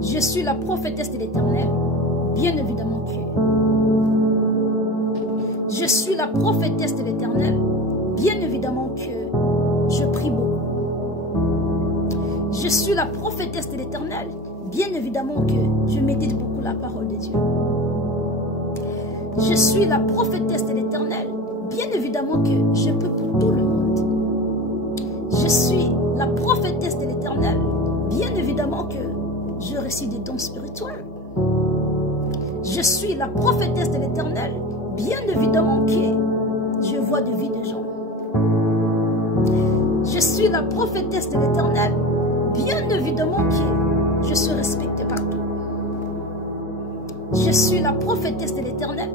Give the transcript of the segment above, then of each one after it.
Je suis la prophétesse de l'Éternel, bien évidemment que je suis la prophétesse de l'Éternel, bien évidemment que je prie beaucoup. Je suis la prophétesse de l'Éternel, bien évidemment que je médite beaucoup la parole de Dieu. Je suis la prophétesse de l'Éternel, bien évidemment que je prie pour tout le monde. Je suis la prophétesse de l'Éternel, bien évidemment que je reçois des dons spirituels. Je suis la prophétesse de l'Éternel, bien évidemment que je vois des vies de gens. Je suis la prophétesse de l'Éternel, bien évidemment que je suis respectée partout. Je suis la prophétesse de l'Éternel,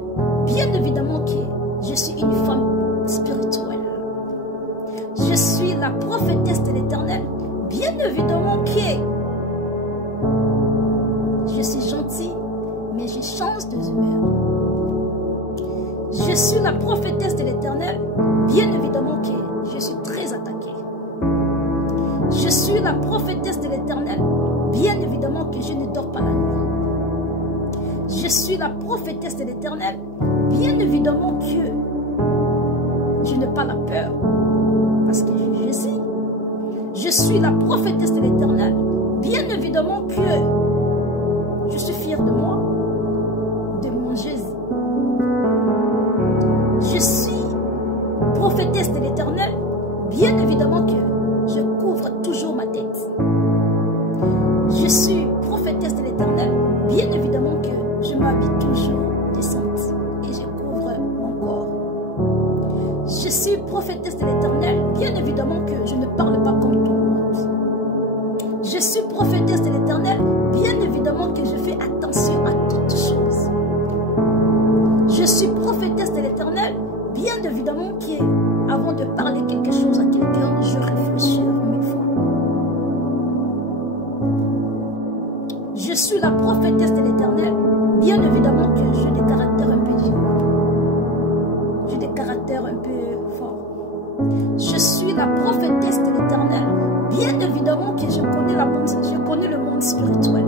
bien évidemment que je suis une femme spirituelle. Je suis la prophétesse de l'Éternel, bien évidemment que je suis gentille, mais je change de humeur. Je suis la prophétesse de l'Éternel, bien évidemment que je suis très attaquée. Je suis la prophétesse de l'Éternel, bien évidemment que je ne dors pas la nuit. Je suis la prophétesse de l'Éternel, bien évidemment que je n'ai pas la peur, parce que je sais. Je suis la prophétesse de l'Éternel, bien évidemment que je suis fière de moi, de mon Jésus. Je suis prophétesse de l'Éternel, bien évidemment que je couvre toujours ma tête. Je suis prophétesse de l'Éternel, bien évidemment que je m'habille toujours décente et je couvre mon corps. Je suis prophétesse de l'Éternel, bien évidemment que je ne parle pas comme tout le monde. Je suis prophétesse de l'Éternel, bien évidemment que je fais attention à toutes choses. Je suis prophétesse de l'Éternel, bien évidemment qu'avant de parler quelque chose à quelqu'un, je réfléchis 1000 fois. Je suis la prophétesse de l'Éternel, bien évidemment que j'ai des caractères un peu violents. J'ai des caractères un peu forts. Je suis la prophétesse de l'Éternel, bien évidemment que je connais le monde spirituel.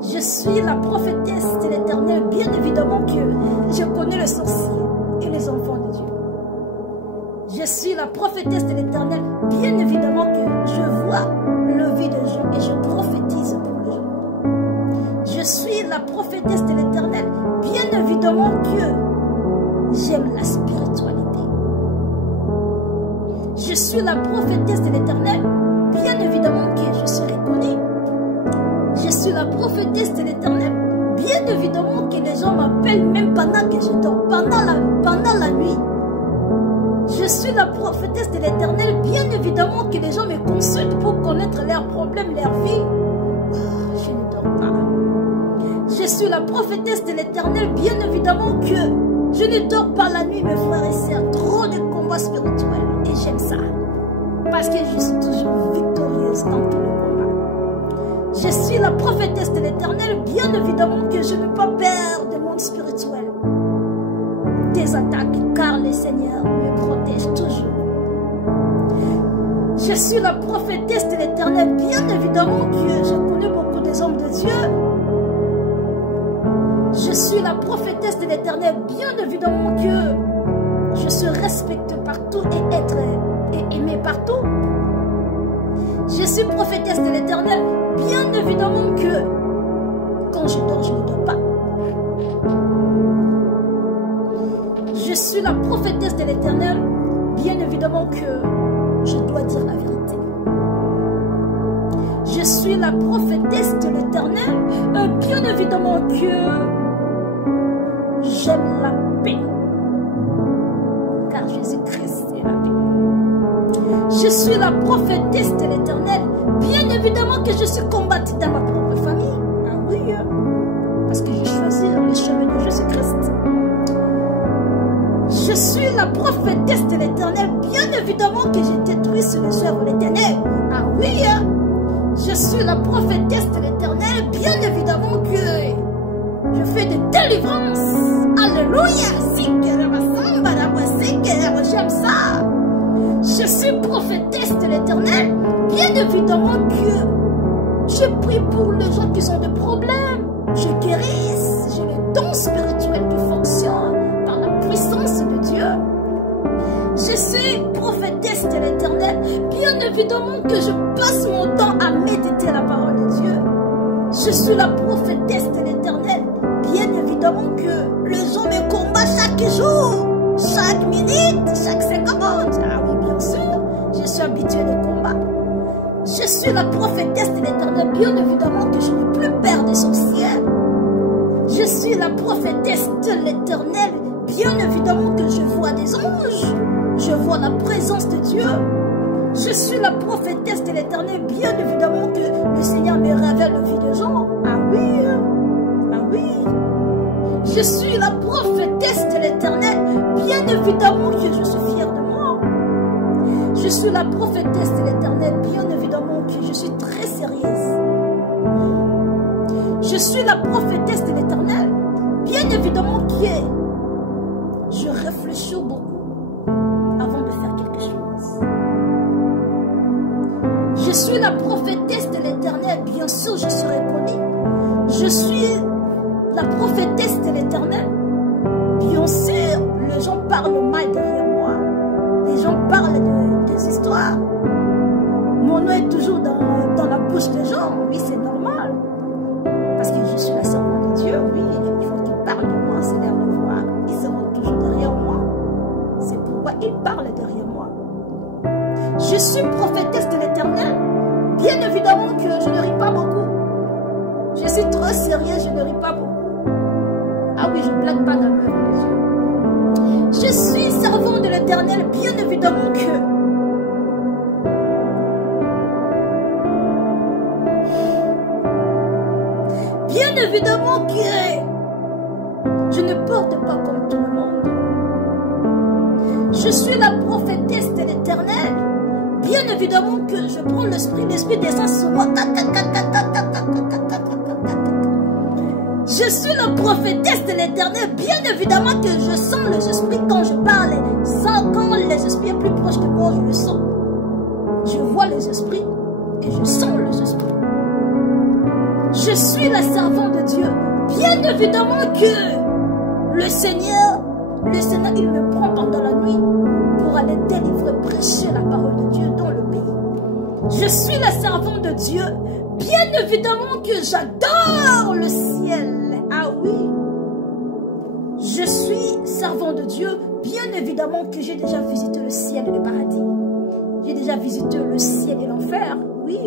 Je suis la prophétesse de l'Éternel, bien évidemment que je connais les sorciers et les enfants de Dieu. Je suis la prophétesse de l'Éternel, bien évidemment que je vois le vie des gens et je prophétise pour les gens. Je suis la prophétesse de l'Éternel, bien évidemment que j'aime la spiritualité. Je suis la prophétesse de l'Éternel, bien évidemment que je suis reconnue. Je suis la prophétesse de l'Éternel, bien évidemment que les gens m'appellent même pendant que je dors, pendant la nuit. Je suis la prophétesse de l'Éternel, bien évidemment que les gens me consultent pour connaître leurs problèmes, leur vie. Je ne dors pas. Je suis la prophétesse de l'Éternel, bien évidemment que je ne dors pas la nuit, mes frères et sœurs. Trop de combats spirituels et j'aime ça. Parce que je suis toujours victorieuse dans tous les combats. Je suis la prophétesse de l'Éternel, bien évidemment que je n'ai pas peur du monde spirituel. Des attaques, car le Seigneur me protège toujours. Je suis la prophétesse de l'Éternel, bien évidemment que je connais beaucoup des hommes de Dieu. Je suis la prophétesse de l'Éternel, bien évidemment que je suis respectée partout et aimée partout. Je suis prophétesse de l'Éternel, bien évidemment que quand je dors, je ne dors pas. Je suis la prophétesse de l'Éternel, bien évidemment que je dois dire la vérité. Je suis la prophétesse de l'Éternel, bien évidemment que j'aime la paix. Car Jésus-Christ est la paix. Je suis la prophétesse de l'Éternel, bien évidemment que je suis combattue dans ma propre famille. Ah oui, parce que j'ai choisi le chemin de Jésus-Christ. Je suis la prophétesse de l'Éternel, bien évidemment que je détruis sur les œuvres de ténèbres. Ah oui, je suis la prophétesse de l'Éternel, bien évidemment que je fais des délivrances. Alléluia, j'aime ça. Je suis prophétesse de l'Éternel, bien évidemment que Je prie pour les gens qui ont des problèmes. Je guérisse. J'ai les dons spirituels qui fonctionnent par la puissance de Dieu. Je suis prophétesse de l'Éternel. Bien évidemment que je passe mon temps à méditer la parole de Dieu. Je suis la prophétesse de l'Éternel. Bien évidemment que les gens me combattent chaque jour, chaque minute, chaque seconde. Ah oui, bien sûr, je suis habituée au combat. Je suis la prophétesse de l'Éternel. Bien évidemment que je n'ai plus peur des sorcières. Je suis la prophétesse de l'Éternel. Bien évidemment que je vois des anges. Je vois la présence de Dieu. Je suis la prophétesse de l'Éternel. Bien évidemment que le Seigneur me révèle la vie des gens. Ah oui, ah oui. Je suis la prophétesse de l'Éternel. Bien évidemment que je suis fière de moi. Je suis la prophétesse de l'Éternel. Bien évidemment que je suis très sérieuse. Je suis la prophétesse de l'Éternel. Bien évidemment que je réfléchis beaucoup avant de faire quelque chose. Je suis la prophétesse de l'Éternel. Bien sûr, je serai connue. Je suis la prophétesse de l'Éternel. Bien sûr, les gens parlent mal derrière moi. Les gens parlent des histoires. Mon nom est toujours dans la bouche des gens. Oui, c'est normal. Parce que je suis la servante de Dieu. Oui, il faut qu'ils parlent de moi. C'est leur devoir. Ils seront toujours derrière moi. C'est pourquoi ils parlent derrière moi. Je suis prophétesse de l'Éternel. Bien évidemment que je ne ris pas beaucoup. Je suis trop sérieuse, je ne ris pas beaucoup. Ah oui, je ne blague pas dans l'œuvre de Dieu. Je suis servante de l'Éternel. Bien évidemment que je ne porte pas comme tout le monde. Je suis la prophétesse de l'Éternel. Bien évidemment que je prends l'esprit descend sur moi. Je suis la prophétesse de l'Éternel. Bien évidemment que je sens les esprits quand je parle. Quand les esprits sont plus proches de moi, je le sens. Je vois les esprits et je sens les esprits. Je suis la servante de Dieu. Bien évidemment que le Seigneur, il me prend pendant la nuit pour aller délivrer, prêcher la parole de Dieu dans le pays. Je suis la servante de Dieu. Bien évidemment que j'adore le ciel. Ah oui. Je suis servant de Dieu. Bien évidemment que j'ai déjà visité le ciel et le paradis. J'ai déjà visité le ciel et l'enfer. Oui.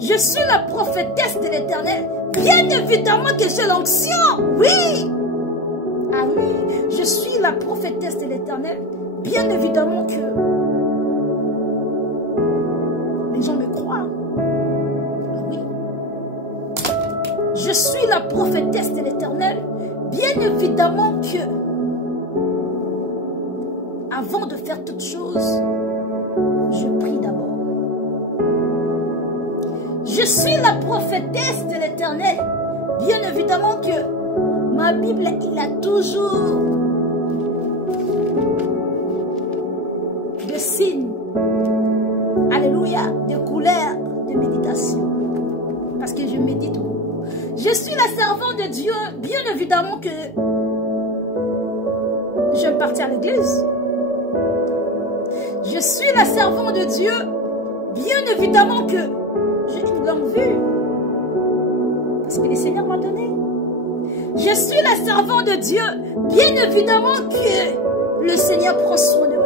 Je suis la prophétesse de l'Éternel. Bien évidemment que j'ai l'onction. Oui. Ah oui. Je suis la prophétesse de l'Éternel. Bien évidemment que les gens me croient. Ah oui. Je suis la prophétesse de l'Éternel. Bien évidemment que avant de faire toute chose, je prie d'abord. Je suis la prophétesse de l'Éternel. Bien évidemment que ma Bible, il a toujours des signes. Alléluia, des couleurs de méditation. Parce que je médite beaucoup. Je suis la servante de Dieu. Bien évidemment que je partais à l'église. Je suis la servante de Dieu. Bien évidemment que j'ai une longue vue. Parce que le Seigneur m'a donné. Je suis la servante de Dieu. Bien évidemment que le Seigneur prend soin de